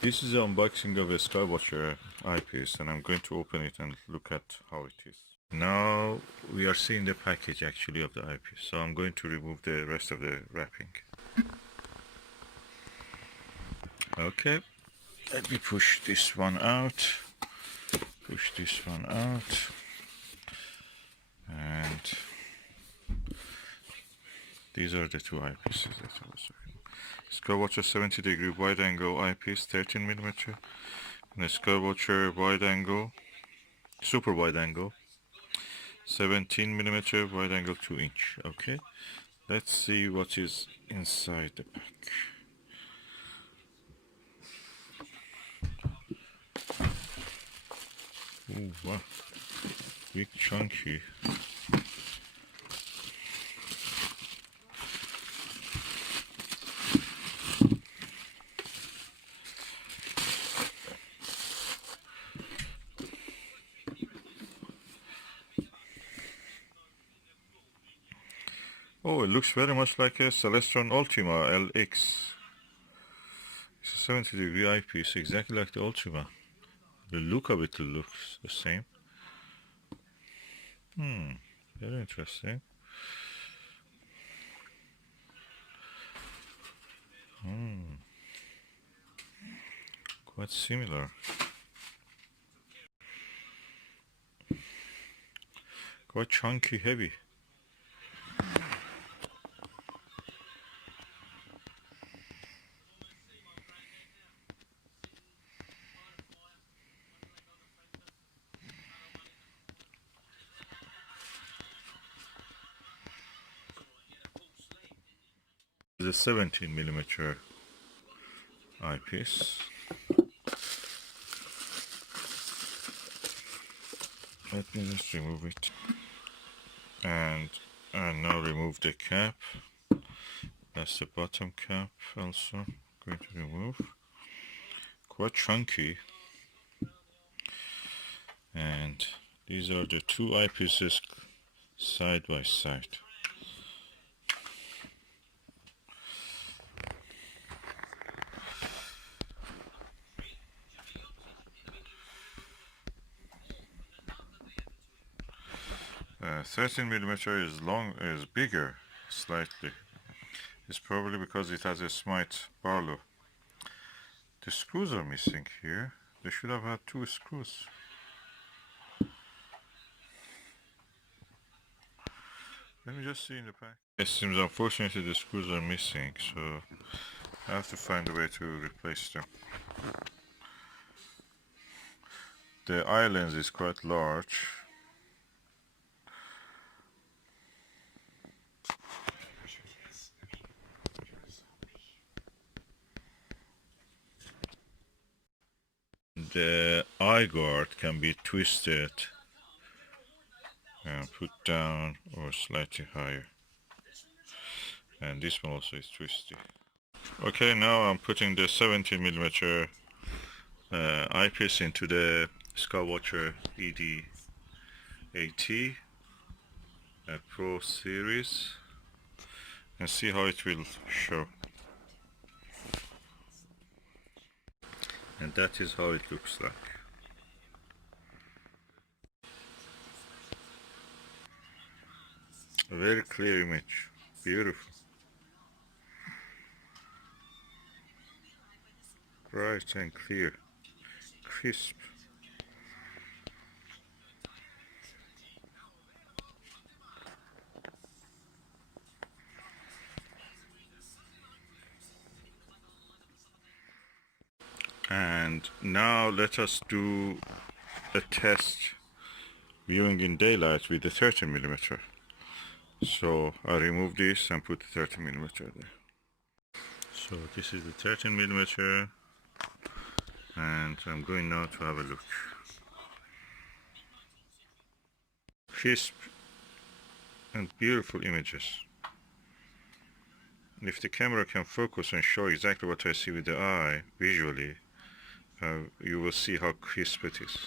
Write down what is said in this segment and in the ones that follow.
This is an unboxing of a Skywatcher eyepiece, and I'm going to open it and look at how it is. Now we are seeing the package actually of the eyepiece, so I'm going to remove the rest of the wrapping. Okay, let me push this one out, and these are the two eyepieces that I was looking. Skywatcher 70-degree wide angle eyepiece, 13mm, and a Skywatcher wide angle, super wide angle, 17mm wide angle 2-inch. Okay, let's see what is inside the pack. Ooh, wow, big chunky. Oh, it looks very much like a Celestron Ultima LX. It's a 70-degree eyepiece, exactly like the Ultima. The look of it looks the same. Very interesting. Quite similar. Quite chunky, heavy. The 17mm eyepiece. Let me just remove it. And now remove the cap. That's the bottom cap also. Going to remove. Quite chunky. And these are the two eyepieces side by side. Uh, 13mm is bigger slightly. It's probably because it has a Smythe Barlow. The screws are missing here. They should have had two screws. Let me just see in the pack. It seems unfortunately the screws are missing, so I have to find a way to replace them. The eye lens is quite large. The eye guard can be twisted and put down or slightly higher. And this one also is twisty. Okay, now I'm putting the 17mm eyepiece into the Skywatcher ED80 Pro series and see how it will show. And that is how it looks like. A very clear image, beautiful. Bright and clear, crisp. And now let us do a test viewing in daylight with the 13mm. So I remove this and put the 13mm there. So this is the 13mm, and I'm going now to have a look. Crisp and beautiful images. If the camera can focus and show exactly what I see with the eye visually, you will see how crisp it is.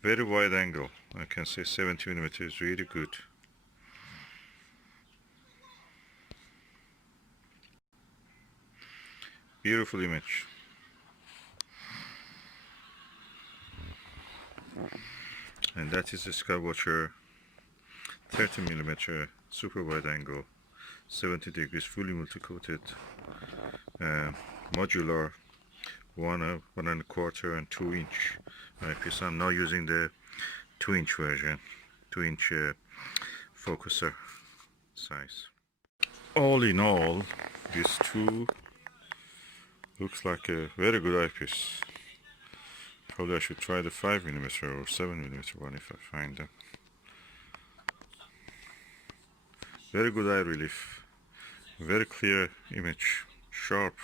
Very wide angle. I can say 70mm is really good. Beautiful image. And that is the Skywatcher 30mm super wide angle, 70 degrees, fully multi-coated, modular, 1.25 and 2-inch eyepiece. I'm now using the 2-inch version, 2-inch focuser size. All in all, this two looks like a very good eyepiece. Probably I should try the 5mm or 7mm one if I find them. Very good eye relief, very clear image, sharp.